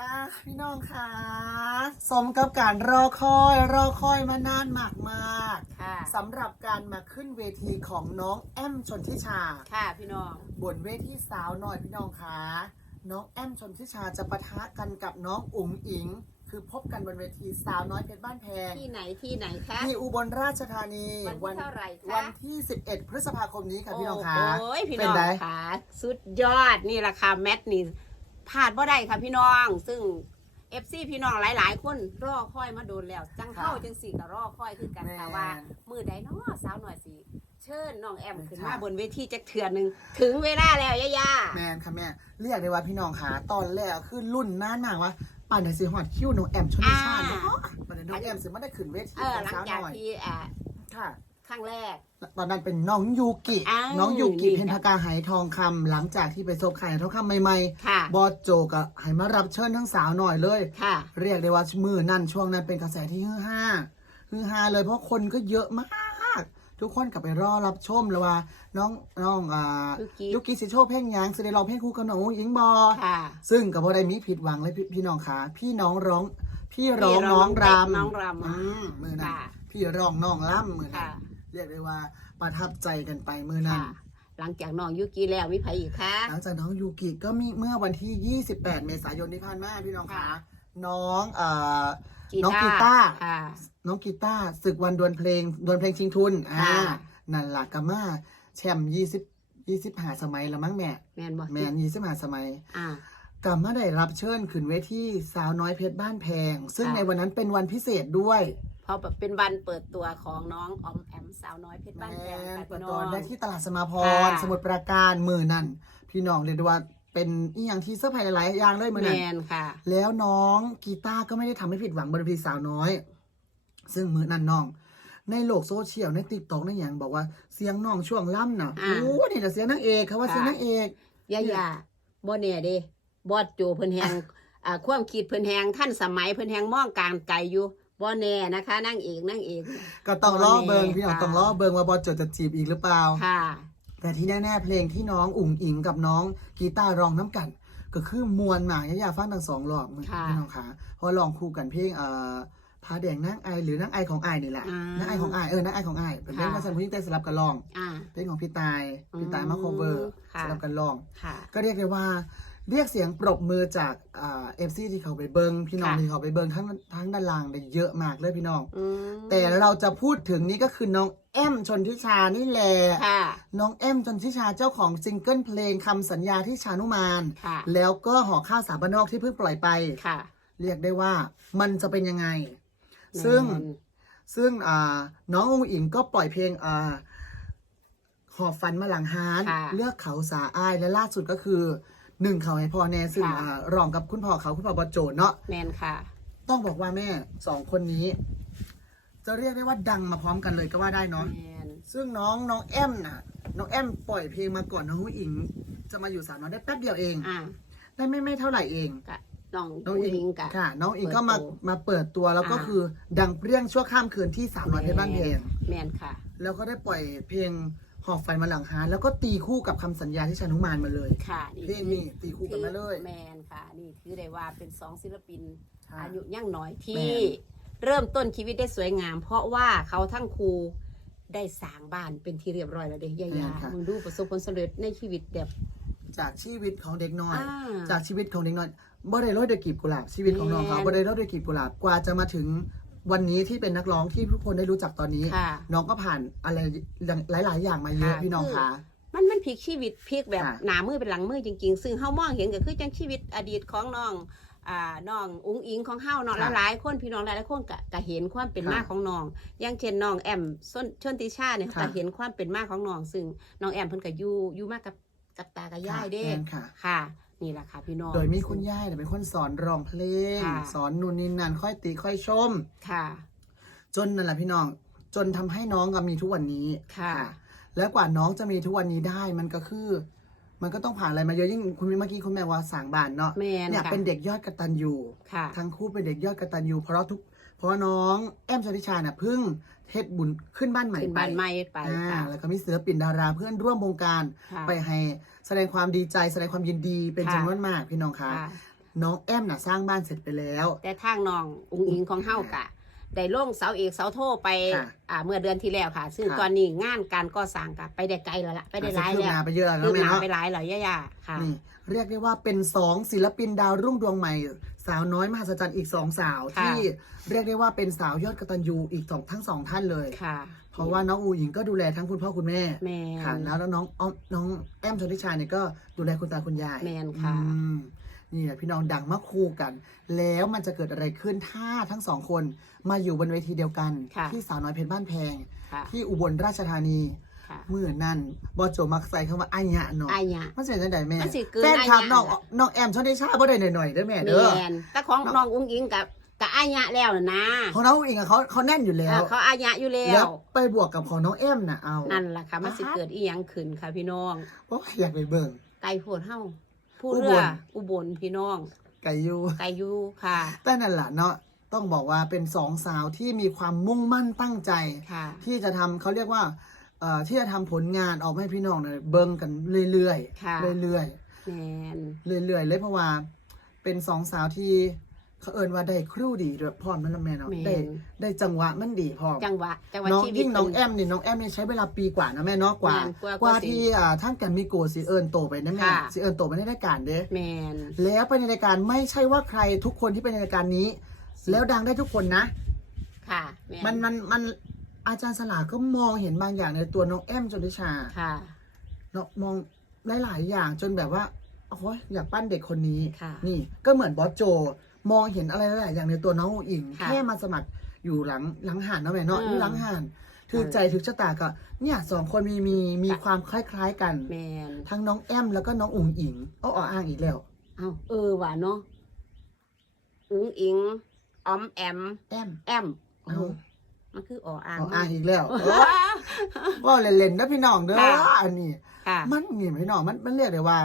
อะพี่น้องค่ะสมกับการรอคอย รอคอยมานานมากมากค่ะๆสำหรับการมาขึ้นเวทีของน้องแอมชนทิชา ค่ะพี่น้อง บนเวทีสาวหน่อยพี่น้องค่ะน้องแอมชนทิชาจะปะทะกันกับน้องอุ๋งอิง คือพบกันบนเวทีสาวน้อยเพชรบ้านแพงที่ไหนที่ไหนคะ ที่อุบลราชธานีวันที่เท่าไหร่คะ วันที่ 11 พฤษภาคมนี้ค่ะพี่น้องค่ะโอ้ยพี่เป็น้นองไง ค่ะ สุดยอดนี่แหละค่ะแมทนี่ พลาดบ่ได้ค่ะพี่น้อง ซึ่งเอฟซีพี่น้องหลาย ๆ คนรอคอยมาโดนแล้ว จังเข้าจังสี่ก็รอคอยคือกันค่ะว่า มือใดเนาะสาวหน่อยสิเชิญน้องแอมขึ้นมาบนเวทีจักเถื่อหนึ่งถึงเวลาแล้วย่าย่าแมนค่ะแม่เรียกได้ว่าพี่น้องค่ะตอนแรกคือรุ่นน้านมากว่าป่านไหนสิฮอดคิวน้องแอมชนทิชาเนาะป่านไหนน้องแอมสิมาได้ขึ้นเวทีเออกับหลังสาวจากหน่อยที่อ่าค่ะ ครั้งแรก ตอนนั้นเป็นน้องยูกิ อ้าวน้องยูกินี่เพนทากาไหทองคำหลังจากที่ไปซบไข่ทองคำใหม่ค่ะๆบอสโจกับไหมารับเชิญทั้งสาวหน่อยเลย ค่ะ เรียกได้ว่ามือนั่นช่วงนั้นเป็นกระแสที่ฮือฮาฮือฮาเลยเพราะคนก็เยอะมาก ทุกคนกลับไปรอรับชมแล้วว่า น้องน้องอ่ายูกิยุกิสิโชว์เพลงหยังสิได้ร้องเพลงคู่กับน้องหญิงบอ ค่ะ ซึ่งกับพอได้มีผิดหวังเลยพี่พี่น้องขาพี่น้องร้อง พี่ร้องพี่ร้น้อองงรำน้องรำอืมมือนั้นค่ะ พี่ร้องน้องล่ำมือนั้ค่ะนเรียกได้ว่าประทับใจกันไปมือนั้น ค่ะ หลังจากน้องยุกิแล้วมีไผอีกคะ หลังจากน้องยูกิก็มีเมื่อวันที่ 28 เมษายนที่ผ่านมาพี่น้องคะค่ะน้องเอ่อ น้องกีตาร์ ค่ะ น้องกีตาร์ศึกวันดวลเพลงดวลเพลงชิงทุนอ่าค่ะ นั่นล่ะกามาแชมป์20 25สมัยแล้วมั้งแม่แมนบอกแมน25สมัยอ่า กามาได้รับเชิญขึ้นเวทีสาวน้อยเพชรบ้านแพง ซึ่งค่ะ ในวันนั้นเป็นวันพิเศษด้วย เพราะแบบเป็นวันเปิดตัวของน้องออมแอมสาวน้อยเพชรแมบ้านแพงนค่ะเปิดพี่น้ตัวองได้ที่ตลาดสมาพร ค่ะ สมุทรปราการมือนั่นพี่น้องเรียกได้ว่าเป็นอีหยังที่เซอร์ไพรส์หลายๆอย่างเลยมือแมนั้นนค่ะ แล้วน้องกีตาร์ก็ไม่ได้ทำให้ผิดหวังบนเวทีสาวน้อย ซึ่งมือนั่นน้อง ในโลกโซเชียลในติ๊กต็อกในอย่างบอกว่าเสียงน้องช่วงล่ำน่ะอ่า โอ้นี่แหละเสียงนางเอกเขาว่าค่ะเสียงนางเอกย่าย่าบ่แน่เด้บอดโจเพิ่นแฮงอ่าความคิดเพิ่นแฮงท่านสมัยเพิ่นแฮงมองการไกลอยู่ บ่แน่นะคะ นั่งเอกนั่งเอกก็ต้องล้อเบิงพี่น้องค่ะต้องล้อเบิงว่าบอสโจจะจีบอีกหรือเปล่าค่ะแต่ที่แน่ๆเพลงที่น้องอุ๋งอิงกับน้องกีตาร์ร้องน้ำกัน ก็คือมวลหมากยาๆฟังทั้งสองรอบมือค่ะพี่น้องคะเพราะลองคู่กันเพลงเอ่อพาแดงนางไอหรือนางไอของไอนี่แหละอ่านางไอของไอเออนางไอของไอเป็นเพลงค่ะภาษาพูดเต้นสลับกันร้องอ่าเพลงของพี่ตายอืมพี่ตายมาโคเวอร์ค่ะสลับกันร้องค่ะก็เรียกได้ว่า เรียกเสียงปรบมือจากเอฟซีที่เขาไปเบิงพี่น้องค่ะ ที่เขาไปเบิงทั้งทั้งด้านล่างได้เยอะมากเลยพี่น้อง อืมแต่เราจะพูดถึงนี่ก็คือน้องแอมชนทิชานี่แหละค่ะ น้องแอมชนทิชาเจ้าของซิงเกิลเพลงคำสัญญาที่ชานุมาน ค่ะ แล้วก็ห่อข้าวสาบานนอกที่เพิ่งปล่อยไป ค่ะเรียกได้ว่ามันจะเป็นยังไง ซึ่งแม่นซึ่งอ่าน้ององอิงก็ปล่อยเพลงอ่าหอบฟันมาหลังฮาน ค่ะ เลือกเขาสาอ้ายและล่าสุดก็คือ หนึ่งเขาให้พ่อแน่ซึ่งค่ะ อ่ารองกับคุณพ่อเขาคุณพ่อบอโจเนาะแมนค่ะ ต้องบอกว่าแม่สองคนนี้ จะเรียกได้ว่าดังมาพร้อมกันเลยก็ว่าได้เนาะ แมนซึ่งน้องน้องแอมน่ะ น้องแอมปล่อยเพลงมาก่อนน้องอิง จะมาอยู่สามน้อยได้แป๊บเดียวเอง อ่าได้ไม่ไม่เท่าไหร่เอง กะน้องน้องผู้อิหญิงงกะ ค่ะ น้องอิงก็มาเปิดตัวมาเปิดตัวแล้วก็อ่า คือดังเปรี้ยงชั่วข้ามคืนที่สามร้อยเพชรบ้านเพลงแมนค่ะ แล้วก็ได้ปล่อยเพลง หอบไฟมาหลังฮานแล้วก็ตีคู่กับคำสัญญาที่ชานุมานมาเลยค่ะเพลงนี้ตีคู่กันมาเลย แมนค่ะ นี่ถือได้ว่าเป็นสองศิลปินค่ะอายุย่างน้อยแม่ที่นเริ่มต้นชีวิตได้สวยงาม เพราะว่าเขาทั้งครูได้สร้างบ้านเป็นที่เรียบร้อยแล้วเด็กยายามึงดูประสบผลสำเร็จในชีวิตแบบจากชีวิตของเด็กน้อยอ่าจากชีวิตของเด็กน้อยบ่ได้ร้อยด้วยกีบกุหลาบชีวิตของน้องเขาแม่นบ่ได้ร้อยด้วยกีบกุหลาบกว่าจะมาถึง วันนี้ที่เป็นนักร้องที่ทุกคนได้รู้จักตอนนี้ ค่ะน้องก็ผ่านอะไรหลาย ๆ อย่างมาเยอะค่ะพี่น้องคือ คะ มันมันพลิกชีวิตพลิกแบบค่ะหนามือเป็นหลังมือจริง ๆ ซึ่งเฮามองเห็นก็คือจังชีวิตอดีตของน้องอ่าน้องอุ้งอิงของเฮาเนาะค่ะหลายๆคนพี่น้องหลายๆคนก็ก็เห็นความเป็นค่ะมาของน้อง อย่างเช่นน้องแอมส้นชนติชาเนี่ยค่ะ ก็เห็นความเป็นมาของน้องซึ่งน้องแอมเพิ่นก็อยู่อยู่มากับกับตากับยายเด้ แม่นค่ะ ค่ะ นี่แหละค่ะพี่น้อง โดยมีคุณย่ายเนี่ยเป็นคนสอนร้องเพลง ค่ะ สอนนู่นนี่นั่นค่อยตีค่อยชม ค่ะ จนนั่นแหละพี่น้อง จนทำให้น้องก็มีทุกวันนี้ค่ะ แล้วกว่าน้องจะมีทุกวันนี้ได้มันก็คือ มันก็ต้องผ่านอะไรมาเยอะยิ่งคุณเมื่อกี้คุณแม่ว่าสางบานเนาะแม่นเนี่ยค่ะเป็นเด็กยอดกตัญญูค่ะ ทั้งคู่เป็นเด็กยอดกตัญญูเพราะทุกเพราะน้องแอมชลิชาเนี่ยเพิ่งเฮ็ดบุญขึ้นบ้านใหม่ขึ้นไปบ้านใหม่ไปอ่าค่ะแล้วก็มีศิลปินดาราเพื่อนร่วมวงการ ค่ะไปให้แสดงความดีใจแสดงความยินดีเป็นค่ะจำนวนมากพี่น้องคะค่ะ น้องแอมน่ะสร้างบ้านเสร็จไปแล้ว แต่ทางน้องอุ้งอิงของเฮากะ ได้ลงเสาเอกเสาโทไปค่ะอ่าเมื่อเดือนที่แล้วค่ะ ซึ่งค่ะ ตอนนี้งานการก่อสร้างกะไปได้ไกลแล้วล่ะไปได้หลายคืบแล้หน้าวไปเยอะแล้วคืบแม่หน้าเนาะไปหลายแล้วย่าๆค่ะ นี่เรียกได้ว่าเป็นสองศิลปินดาวรุ่งดวงใหม่ สาวน้อยมหัศจรรย์อีกสองสาวค่ะ ที่เรียกได้ว่าเป็นสาวยอดกตัญญูอีกสองทั้งสองท่านเลย ค่ะเพราะว่าน้องอูหญิงก็ดูแลทั้งคุณพ่อคุณแม่ แมนค่ะแล้วน้องอ้อมน้องแอมชนทิชาเนี่ยก็ดูแลคุณตาคุณยายแมนค่ะ อืม นี่แหละพี่น้องดังมาคู่กัน แล้วมันจะเกิดอะไรขึ้นถ้าทั้งสองคนมาอยู่บนเวทีเดียวกัน ค่ะที่สาวน้อยเพชรบ้านแพง ค่ะ ที่อุบลราชธานีค่ะเมื่อนั้นบอโจมักใส่คำว่าอายะเนาะอายะ มันสิเป็นจังไดแม่มันสิเกินแฟนคลับอายะน้องล่ะน้องแอมชนทิชาบ่ได้หน่อยๆเด้อแม่แมเด้อนแต่ของน้องอุ้งอิงกับกับอายะแล้วน่ะนะของน้องอิงอะเขาเขาแน่นอยู่แล้เอว อเขาอายะอยู่แล้แล้วว ไปบวกกับของน้องแอมน่ะเอานั่นล่ะค่ะมันสิเกิดอีหยังขึ้นค่ะพี่น้อง โอ้ยอยากไปเบิ่งไก่โพดเฮา ผู้อุบลเรือ อุบลพี่น้อง ไก่ยูไก่อยูค่ะแต่นั่นแหละเนาะต้องบอกว่าเป็นสองสาวที่มีความมุ่งมั่นตั้งใจค่ะที่จะทำเขาเรียกว่าเอ่อที่จะทำผลงานออกมาให้พี่น้องเนี่ยเบิ่งกันเรื่อยค่ะๆเรื่อยแมนๆเรื่อยๆเลยเพราะว่าเป็นสองสาวที่ เขาเอินว่าได้ครู่ดีด้วยพร้อมนั่นละแม่เนาะแมได้นได้จังหวะมันดีพร้อมจังหวะจังหวะน้องชีวิต ยิ่งน้องเพิ่แอมนี่น้องแอมนี่ใช้เวลาปีกว่านะแม่เนาะกว่าแม่นกว่ากว่าว่าสิที่อ่าท่านแกรมมีโกสิเอิญโตไปนะแม่ค่ะ สิเอิญโตไปในรายการเด้ แมน แล้วไปในรายการไม่ใช่ว่าใครทุกคนที่ไปในรายการนี้ แล้วดังได้ทุกคนนะ ค่ะแมันมันมันอาจารย์สลาก็มองเห็นบางอย่างในตัวน้องแอมจนทิชาค่ะเนาะมองหลายๆอย่างจนแบบว่าโอ้ยอยากปั้นเด็กคนนี้ ค่ะ นี่ก็เหมือนบอสโจ มองเห็นอะไรหลายๆอย่างในตัวน้องอุ๋งอิงค่ะแค่มาสมัครอยู่หลังหลังห่านเนาะแม่เนาะอืมอยู่หลังห่านถือใจถือชะตาก็เนี่ยสองคนมีมีมีความคล้ายๆกัน แมนทั้งน้องแอมแล้วก็น้องอุ๋งอิงเอาอออ้างอีกแล้ว เอ้าเออว่ะเนาะอุ้งอิงออมแอม แอมแอมเอ้ามันคือออ่างเอาอ้างอีกแล้วเออว่าเล่นๆนะพี่น้องเด้อค่ะอันนี้ ค่ะ มันนี่พี่น้องมันมันเรียกได้ว่า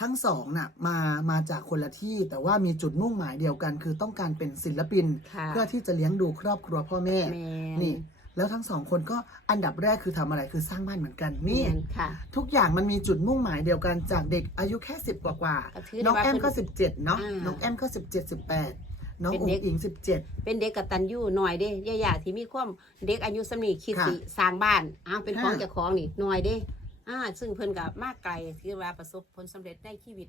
ทั้งสองน่ะมามาจากคนละที่แต่ว่ามีจุดมุ่งหมายเดียวกัน คือต้องการเป็นศิลปิน ค่ะเพื่อที่จะเลี้ยงดูครอบครัวพ่อแม่แมนนี่ แล้วทั้งสองคนก็อันดับแรกคือทำอะไรคือสร้างบ้านเหมือนกันนี่ แม่ค่ะ ทุกอย่างมันมีจุดมุ่งหมายเดียวกันจากเด็กอายุแค่สิบกว่ากว่าๆก็ถือได้น้องว่าแอมก็เป็นสิบเจ็ดเนาะอ่าน้องแอมก็สิบเจ็ดสิบแปดน้องเป็นอุ๋เด็งก อิงสิบเจ็ด เป็นเด็กกตัญญูหน่อยเด้ย่าๆที่มีความเด็กอายุสำนีคิดค่ะสิสร้างบ้านอ้าวเป็นของค่ะ เจ้าของนี่หน่อยเด้ อ่าซึ่งเพิ่นกับมากไกลที่ว่าประสบผลสำเร็จในชีวิต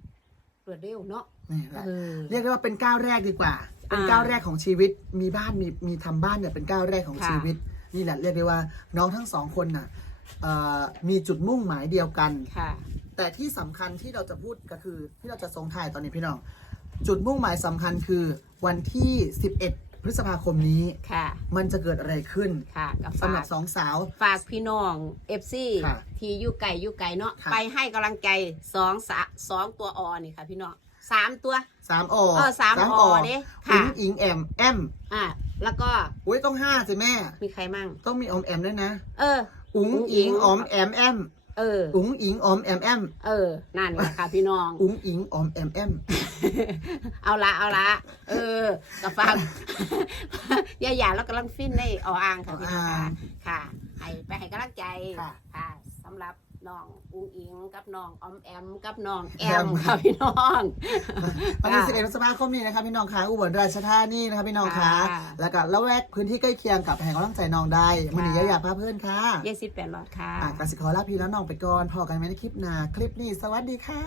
รวดเร็วเนาะนี่แหละเออ เรียกได้ว่าเป็นก้าวแรกดีกว่า เป็นอ่าก้าวแรกของชีวิต มีบ้านมีมีทำบ้านเนี่ยเป็นก้าวแรกของค่ะชีวิต นี่แหละเรียกได้ว่าน้องทั้งสองคนน่ะเอ่อมีจุดมุ่งหมายเดียวกัน ค่ะ แต่ที่สำคัญที่เราจะพูดก็คือที่เราจะส่งถ่ายตอนนี้พี่น้อง จุดมุ่งหมายสำคัญคือวันที่ 11 พฤษภาคมนี้ ค่ะ มันจะเกิดอะไรขึ้นค่ะกับสำหฝารักบสองสาว ฝากพี่น้องเอฟซีค่ะที่อยู่ไก่อยู่ไก่เนาะค่ะ ไปให้กำลังใจสองสะสองตัวอนี่ค่ะ พี่น้องสามตัว สามอเออสามอเด้อุ๋ค่ะงอิงแอมแอมอ่าแล้วก็อุ้ยต้องห้าสิแม่ มีใครมั่ง ต้องมีออมแอมด้วยนะ เออ อุ๋งอุ๋งอิอิงงออมแอมแอมเออ อุ๋งอิงออมแอมแอมเออ นั่นแหละค่ะ พี่น้อง อุ๋งอิงออมแอมแอม เอาละเอาละเออกับฟังอย่าอย่าแล้วกำลังฟินในออ่างค่ะพี่น้องค่ะค่ะ ให้ไปให้กำลังใจค่ะค่ะสำหรับน้องอุ้งอิงกับน้องออมแอมกับน้องแอมค่ะพี่น้องวันที่ค่ะ11พฤษภาคมนี้นะครับพี่น้องคะอุบลราชธานีนะครับพี่น้องคะค่ะแล้วก็ละแวกพื้นที่ใกล้เคียงกับแห่งกำลังใจน้องได้มันนี้ยายาพาเพื่อนค่ะเยสิบแปดหลอดค่ะอะกสิขอลาพี่แล้วน้องไปก่อนพอกันไหมในคลิปหน้าคลิปนี้สวัสดีค่ะ